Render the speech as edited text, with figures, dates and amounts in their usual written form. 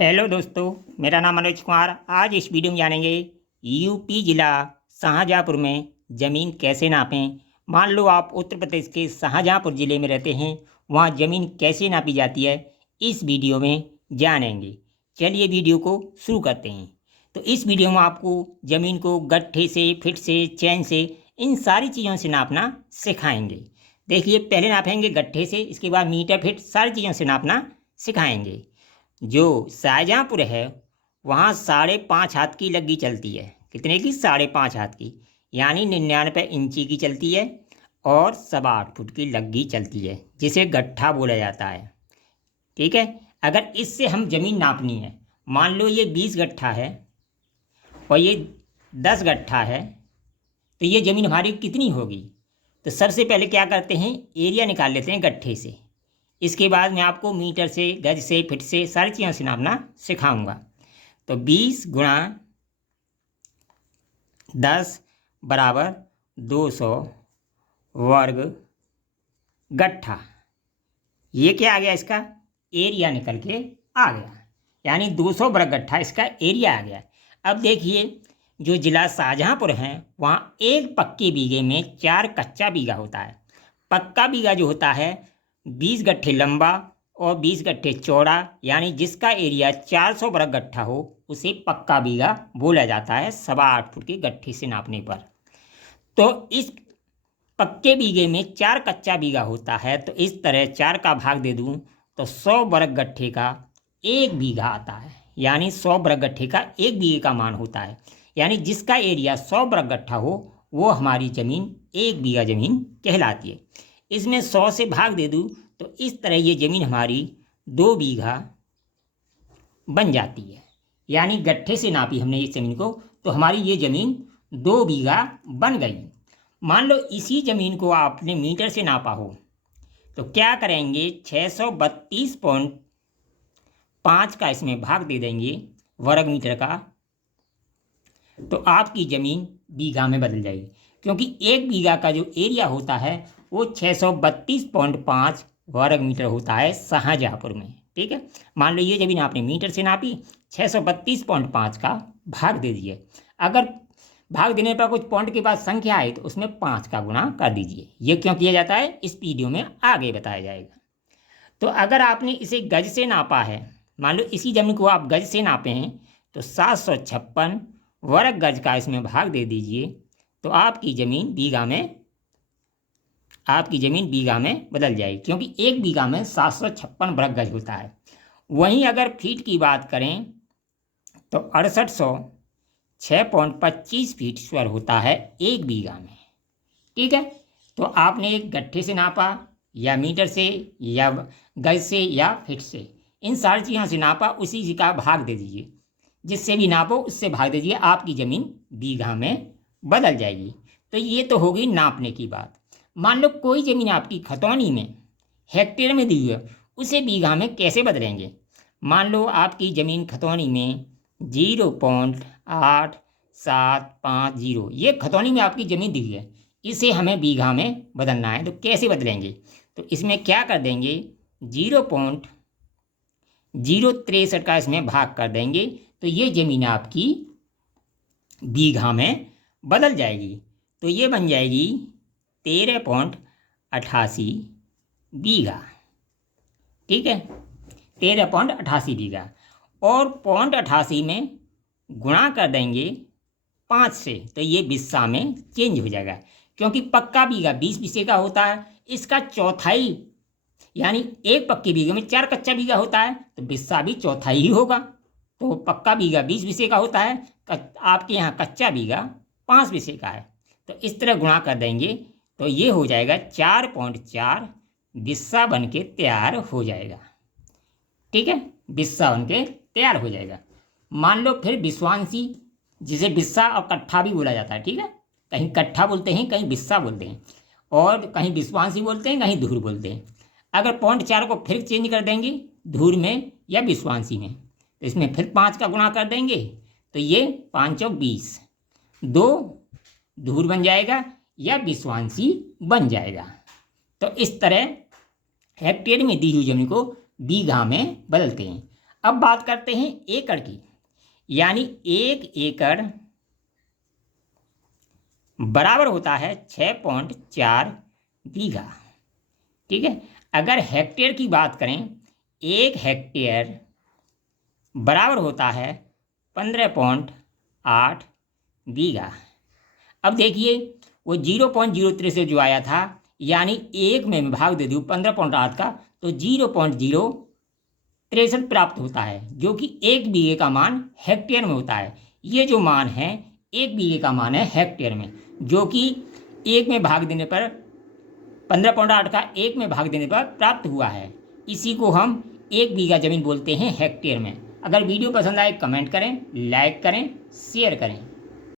Hello दोस्तों, मेरा नाम मनोज कुमार। आज इस वीडियो में जानेंगे यूपी ज़िला शाहजहाँपुर में ज़मीन कैसे नापें। मान लो आप उत्तर प्रदेश के शाहजहाँपुर ज़िले में रहते हैं, वहाँ ज़मीन कैसे नापी जाती है इस वीडियो में जानेंगे। चलिए वीडियो को शुरू करते हैं। तो इस वीडियो में आपको ज़मीन को गट्ठे से, फिट से, चैन से, इन सारी चीज़ों से नापना सिखाएंगे। देखिए, पहले नापेंगे गट्ठे से, इसके बाद मीटर, फिट, सारी चीज़ों से नापना सिखाएंगे। जो शाहजहाँपुर है वहाँ 5.5 हाथ की लग्गी चलती है। कितने की? 5.5 हाथ की, यानी 99 इंची की चलती है। और 8.25 फुट की लग्गी चलती है, जिसे गट्ठा बोला जाता है। ठीक है। अगर इससे हम ज़मीन नापनी है, मान लो ये 20 गट्ठा है और ये 10 गट्ठा है, तो ये ज़मीन हमारी कितनी होगी? तो सबसे पहले क्या करते हैं, एरिया निकाल लेते हैं गट्ठे से। इसके बाद मैं आपको मीटर से, गज से, फिट से, सारी चीज़ों से नापना सिखाऊंगा। तो 20 गुणा 10 बराबर 200 वर्ग गट्ठा। ये क्या आ गया? इसका एरिया निकल के आ गया, यानी 200 वर्ग गट्ठा इसका एरिया आ गया। अब देखिए, जो जिला शाहजहाँपुर है वहाँ एक पक्के बीघे में 4 कच्चा बीघा होता है। पक्का बीघा जो होता है 20 गट्ठे लंबा और 20 गट्ठे चौड़ा, यानी जिसका एरिया 400 वर्ग गट्ठा हो उसे पक्का बीघा बोला जाता है 8.25 फुट के गट्ठे से नापने पर। तो इस पक्के बीघे में 4 कच्चा बीघा होता है, तो इस तरह 4 का भाग दे दूं तो 100 वर्ग गट्ठे का 1 बीघा आता है, यानी 100 वर्ग गट्ठे का 1 बीघे का मान होता है। यानी जिसका एरिया 100 वर्ग गट्ठा हो वो हमारी ज़मीन 1 बीघा ज़मीन कहलाती है। इसमें 100 से भाग दे दूँ तो इस तरह ये ज़मीन हमारी 2 बीघा बन जाती है। यानी गट्ठे से नापी हमने इस ज़मीन को, तो हमारी ये ज़मीन 2 बीघा बन गई। मान लो इसी ज़मीन को आपने मीटर से नापा हो, तो क्या करेंगे, 632.5 का इसमें भाग दे देंगे वर्ग मीटर का, तो आपकी ज़मीन बीघा में बदल जाएगी। क्योंकि 1 बीघा का जो एरिया होता है वो 632.5 वर्ग मीटर होता है शाहजहाँपुर में। ठीक है। मान लो ये ज़मीन आपने मीटर से नापी, 632.5 का भाग दे दिए। अगर भाग देने पर कुछ पॉइंट के बाद संख्या आए तो उसमें 5 का गुणा कर दीजिए। ये क्यों किया जाता है इस वीडियो में आगे बताया जाएगा। तो अगर आपने इसे गज से नापा है, मान लो इसी ज़मीन को आप गज से नापे हैं, तो 756 वर्ग गज का इसमें भाग दे दीजिए, तो आपकी ज़मीन बीघा में बदल जाएगी। क्योंकि 1 बीघा में 756 वर्ग गज होता है। वहीं अगर फीट की बात करें तो 6806.25 फीट स्क्वायर होता है 1 बीघा में। ठीक है। तो आपने एक गट्ठे से नापा या मीटर से या गज से या फिट से, इन सारी चीज़ों से नापा, उसी का भाग दे दीजिए। जिससे भी नापो उससे भाग दीजिए, आपकी ज़मीन बीघा में बदल जाएगी। तो ये तो होगी नापने की बात। मान लो कोई ज़मीन आपकी खतौनी में हेक्टेयर में दी हुई है, उसे बीघा में कैसे बदलेंगे? मान लो आपकी ज़मीन खतौनी में 0.8750, ये खतौनी में आपकी ज़मीन दी हुई है, इसे हमें बीघा में बदलना है। तो कैसे बदलेंगे? तो इसमें क्या कर देंगे, 0.063 का इसमें भाग कर देंगे, तो ये ज़मीन आपकी बीघा में बदल जाएगी। तो ये बन जाएगी 13.88 बीघा। ठीक है, 13.88 बीघा। और 0.88 में गुणा कर देंगे 5 से, तो ये बिस्सा में चेंज हो जाएगा। क्योंकि पक्का बीघा 20 बिस्से का होता है, इसका चौथाई, यानी एक पक्के बीघे में 4 कच्चा बीघा होता है, तो बिस्सा भी चौथाई ही होगा। तो पक्का बीघा 20 बिस्से का होता है, आपके यहाँ कच्चा बीघा 5 बिस्से का है, तो इस तरह गुणा कर देंगे, तो ये हो जाएगा 4.4 बिस्सा बन के तैयार हो जाएगा। ठीक है, बिस्सा बन के तैयार हो जाएगा। मान लो फिर विश्वांसी, जिसे बिस्सा और कट्ठा भी बोला जाता है। ठीक है, कहीं कट्ठा बोलते हैं, कहीं बिस्सा बोलते हैं, और कहीं विश्वांसी बोलते हैं, कहीं धूर बोलते हैं। अगर 0.4 को फिर चेंज कर देंगे धूर में या विश्वांसी में, तो इसमें फिर 5 का गुणा कर देंगे, तो ये 5 चौक 20, 2 धूर बन जाएगा या विश्वांसी बन जाएगा। तो इस तरह हेक्टेयर में दी हुई जमीन को बीघा में बदलते हैं। अब बात करते हैं एकड़ की, यानी 1 एकड़ बराबर होता है 6.4 बीघा। ठीक है। अगर हेक्टेयर की बात करें, 1 हेक्टेयर बराबर होता है 15.8 बीघा। अब देखिए वो 0.03 से जो आया था, यानी एक में मैं भाग दे दूँ 15.8 का, तो 0.063 प्राप्त होता है, जो कि 1 बीघे का मान हेक्टेयर में होता है। ये जो मान है 1 बीघे का मान है हेक्टेयर में, जो कि एक में भाग देने पर 15.8 का 1 में भाग देने पर प्राप्त हुआ है। इसी को हम 1 बीघा जमीन बोलते हैं हेक्टेयर में। अगर वीडियो पसंद आए कमेंट करें, लाइक करें, शेयर करें।